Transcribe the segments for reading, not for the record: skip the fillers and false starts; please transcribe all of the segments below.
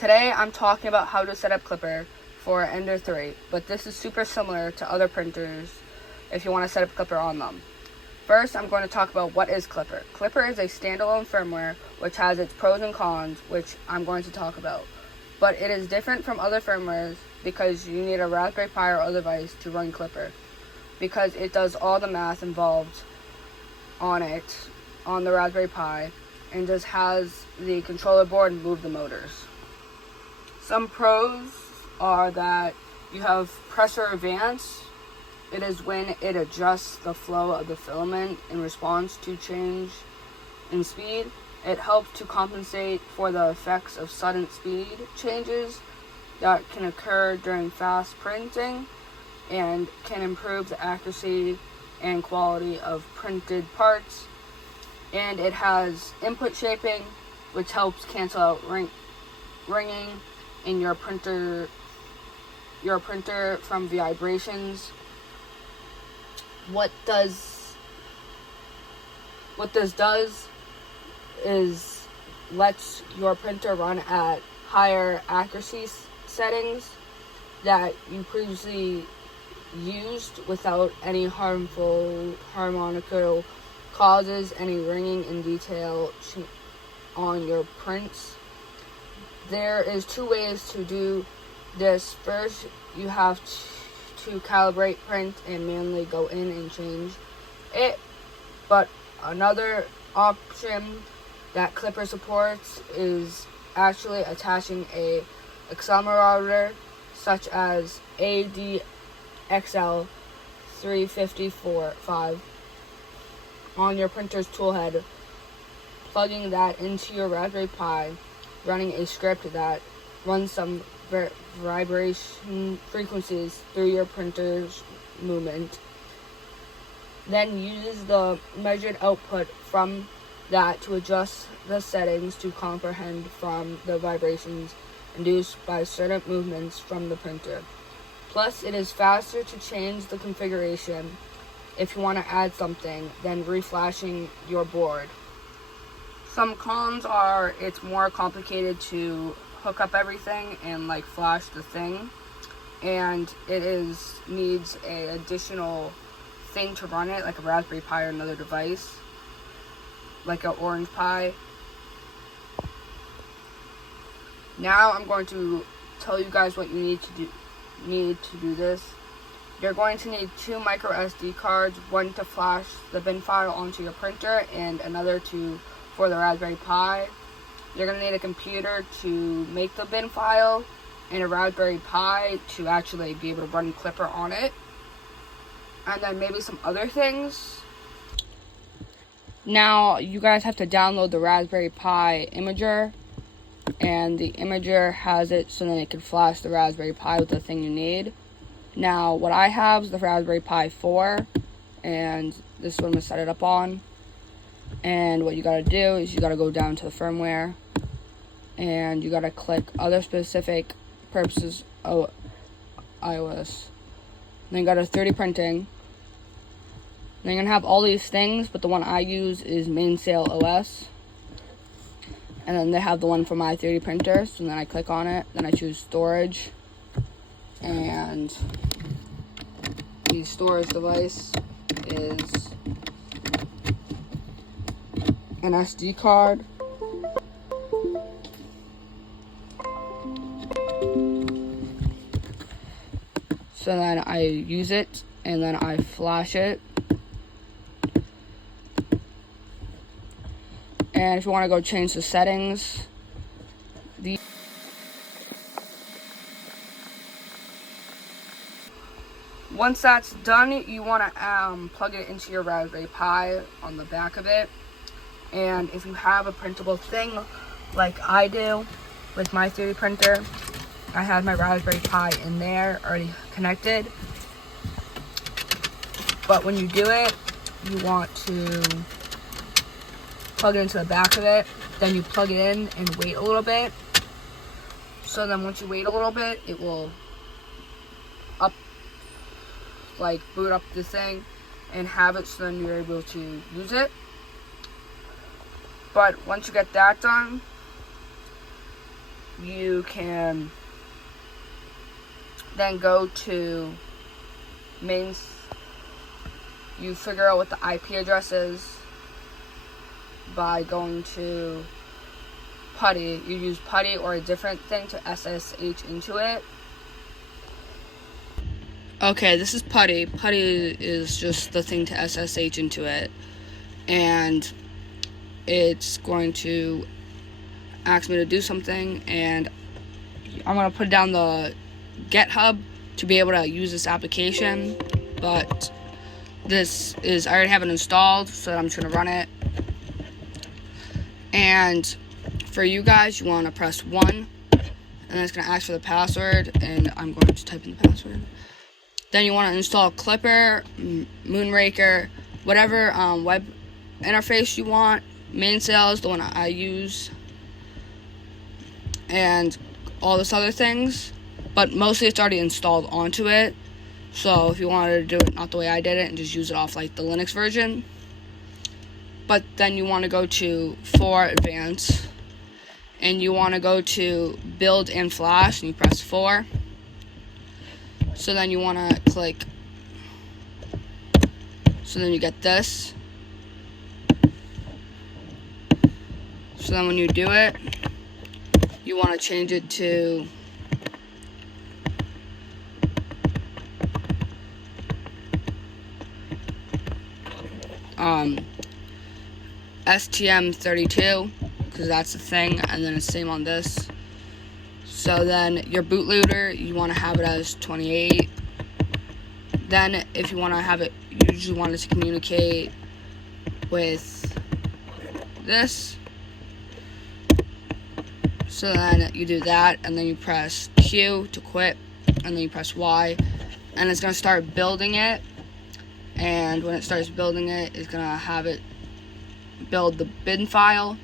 Today I'm talking about how to set up Klipper for Ender 3, but this is super similar to other printers if you want to set up Klipper on them. First, I'm going to talk about what is Klipper. Klipper is a standalone firmware which has its pros and cons, which I'm going to talk about. But it is different from other firmwares because you need a Raspberry Pi or other device to run Klipper, because it does all the math involved on the Raspberry Pi, and just has the controller board move the motors. Some pros are that you have pressure advance. It is when it adjusts the flow of the filament in response to change in speed. It helps to compensate for the effects of sudden speed changes that can occur during fast printing, and can improve the accuracy and quality of printed parts. And it has input shaping, which helps cancel out ringing in your printer from vibrations. What this does is lets your printer run at higher accuracy settings that you previously used without any harmful harmonical causes any ringing in detail on your prints. There is two ways to do this. First, you have to calibrate print and manually go in and change it. But another option that Klipper supports is actually attaching a accelerometer such as ADXL 355 on your printer's toolhead, plugging that into your Raspberry Pi, running a script that runs some vibration frequencies through your printer's movement, then uses the measured output from that to adjust the settings to comprehend from the vibrations induced by certain movements from the printer. Plus, it is faster to change the configuration if you want to add something than reflashing your board. Some cons are it's more complicated to hook up everything and flash the thing, and it needs a additional thing to run it, like a Raspberry Pi or another device, like an Orange Pi. Now I'm going to tell you guys what you need to do this. You're going to need 2 micro SD cards, one to flash the bin file onto your printer and another for the Raspberry Pi. You're going to need a computer to make the bin file and a Raspberry Pi to actually be able to run Klipper on it. And then maybe some other things. Now you guys have to download the Raspberry Pi imager, and the imager has it so then it can flash the Raspberry Pi with the thing you need. Now what I have is the Raspberry Pi 4, and this is what I'm going to set it up on. And what you got to do is you got to go down to the firmware, and you got to click other specific purposes iOS. Then you got to 3D printing. Then you're going to have all these things, but the one I use is Mainsail OS. And then they have the one for my 3D printer, so then I click on it, then I choose storage, and the storage device is an SD card. So then I use it, and then I flash it. And if you want to go change the settings, once that's done, you want to plug it into your Raspberry Pi on the back of it. And if you have a printable thing like I do with my 3D printer, I have my Raspberry Pi in there already connected. But when you do it, you want to plug it into the back of it, then you plug it in and wait a little bit. So then once you wait a little bit, it will boot up the thing and have it so then you're able to use it. But once you get that done, you can then go to you figure out what the IP address is by going to PuTTY. You use PuTTY or a different thing to SSH into it. Okay, this is PuTTY. PuTTY is just the thing to SSH into it. And it's going to ask me to do something, and I'm going to put down the GitHub to be able to use this application. But I already have it installed, so I'm just going to run it. And for you guys, you want to press 1, and then it's going to ask for the password, and I'm going to type in the password. Then you want to install Klipper, Moonraker, whatever web interface you want. Mainsail is the one I use, and all this other things, but mostly it's already installed onto it. So if you wanted to do it not the way I did it and just use it off like the Linux version. But then you want to go to For Advanced, and you want to go to Build and Flash, and you press 4. So then you want to click, so then you get this. So then when you do it, you want to change it to STM32, because that's the thing, and then it's same on this. So then your bootloader, you want to have it as 28. Then if you want to have it, you usually want it to communicate with this. So then you do that, and then you press Q to quit, and then you press Y, and it's going to start building it. And when it starts building it, it's going to have it build the bin file.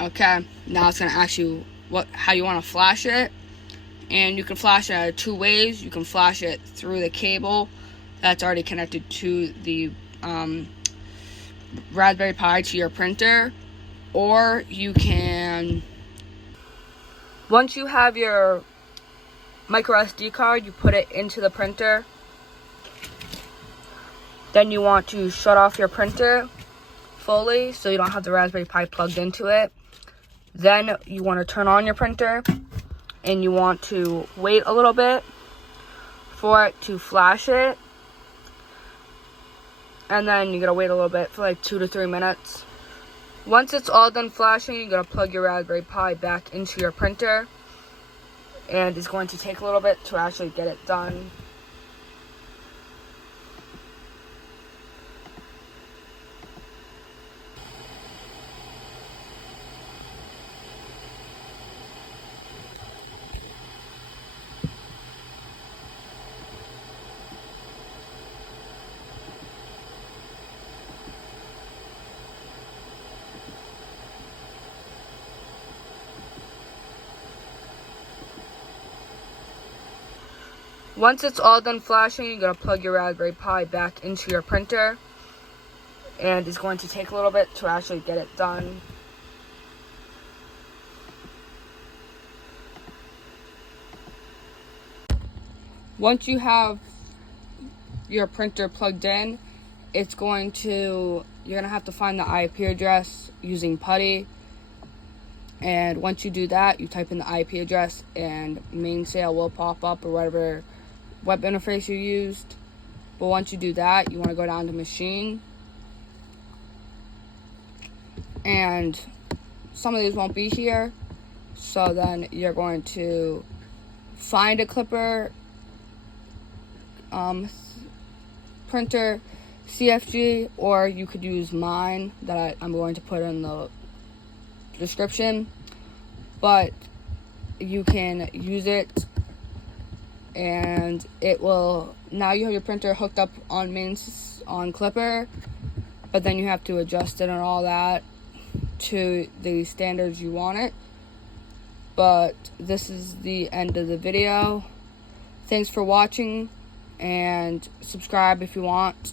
Okay, now it's going to ask you how you want to flash it. And you can flash it 2 ways. You can flash it through the cable that's already connected to the Raspberry Pi to your printer. Or you can, once you have your micro SD card, you put it into the printer. Then you want to shut off your printer fully so you don't have the Raspberry Pi plugged into it. Then you want to turn on your printer, and you want to wait a little bit for it to flash it. And then you gotta wait a little bit for like 2 to 3 minutes. Once it's all done flashing, you gotta plug your Raspberry Pi back into your printer, and it's going to take a little bit to actually get it done. Once it's all done flashing, you gotta plug your Raspberry Pi back into your printer, and it's going to take a little bit to actually get it done. Once you have your printer plugged in, you're gonna have to find the IP address using PuTTY. And once you do that, you type in the IP address, and Mainsail will pop up, or whatever web interface you used. But once you do that, you want to go down to Machine, and some of these won't be here. So then you're going to find a Klipper printer CFG, or you could use mine that I'm going to put in the description. But you can use it, and it will, now you have your printer hooked up on Klipper, but then you have to adjust it and all that to the standards you want it. But this is the end of the video. Thanks for watching, and subscribe if you want.